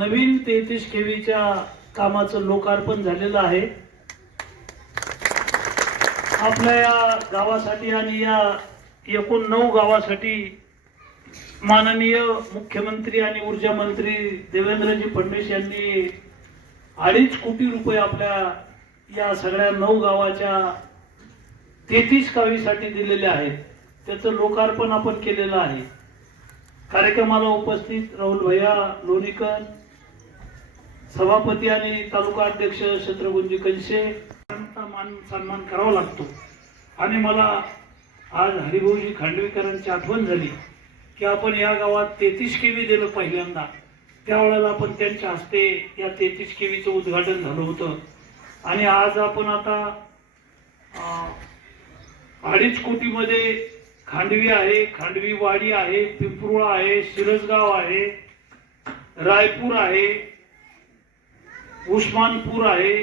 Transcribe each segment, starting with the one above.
नवीन 33 केवीच्या कामाचं लोकार्पण झालेलं आहे। आपल्या या गावासाठी आणि या एकूण 9 गावासाठी माननीय मुख्यमंत्री आणि ऊर्जा मंत्री देवेंद्रजी फडणवीस यांनी 2.5 कोटी रुपये आपल्या या सगळ्या 9 गावाच्या 33 कावीसाठी दिलेले आहेत। त्याचं लोकार्पण आपण केलेलं आहे। कार्यक्रमाला उपस्थित राहुल भैया लोणीकर, सभापती आणि तालुका अध्यक्ष शत्रुघ्नजी कंशे यांचा मान सन्मान करावा लागतो। आणि मला आज हरिभाऊजी खांडवीकरांची आठवण झाली की आपण या गावात 33 केवी दिलं पहिल्यांदा। त्यावेळेला आपण त्यांच्या हस्ते या 33 केवीचं उद्घाटन झालं होतं आणि आज आपण आता 2.5 कोटीमध्ये खांडवी आहे, खांडवी वाडी आहे, पिंपरुळा आहे, शिरसगाव आहे, रायपूर आहे, उस्मानपूर आहे,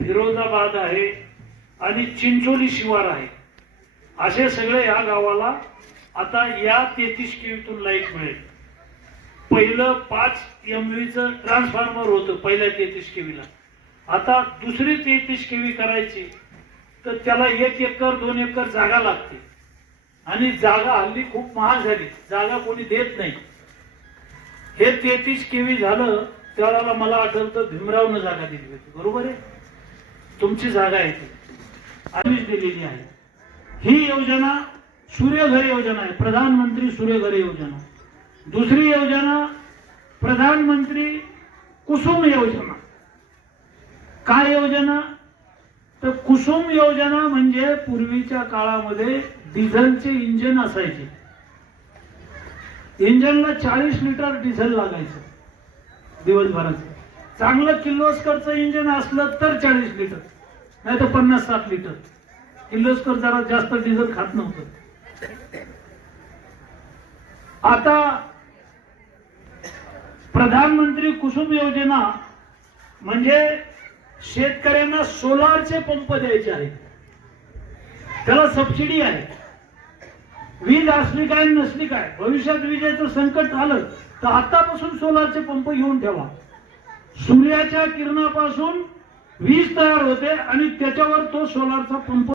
फिरोजाबाद आहे आणि चिंचोली शिवार आहे। असे सगळे या गावाला आता या 33 केवीतून लाईट मिळेल। पहिलं 5 MV चं ट्रान्सफॉर्मर होतं पहिल्या 33 केवीला। आता दुसरी 33 केवी करायची तर त्याला 1 एकर 2 एकर जागा लागते आणि जागा हल्ली खूप महाग झाली, जागा कोणी देत नाही। हे 33 केवी झालं त्यावेळेला मला आठवतं भीमरावनं जागा दिली होती, बरोबर आहे? तुमची जागा आहे ती आम्हीच दिलेली आहे। ही योजना सूर्यघर योजना आहे, प्रधानमंत्री सूर्यघर योजना। दुसरी योजना प्रधानमंत्री कुसुम योजना। काय योजना? तर कुसुम योजना म्हणजे पूर्वीच्या काळामध्ये डिझेलचे इंजिन असायचे। इंजिनला 40 लिटर डिझेल लागायचं दिवसभराचं। चांगलं किर्लोस्करचं इंजिन असलं तर 40 लिटर, नाही तर 50-60 लिटर। किर्लोस्कर जरा जास्त डिझेल खात नव्हतं। आता प्रधानमंत्री कुसुम योजना म्हणजे शेतकऱ्यांना सोलारचे पंप द्यायचे आहेत, त्याला सबसिडी आहे। वीज असली काय नसली काय, भविष्यात विजेचं संकट आलं तर आतापासून सोलारचे पंप घेऊन ठेवा। सूर्याच्या किरणापासून वीज तयार होते आणि त्याच्यावर तो सोलारचा पंप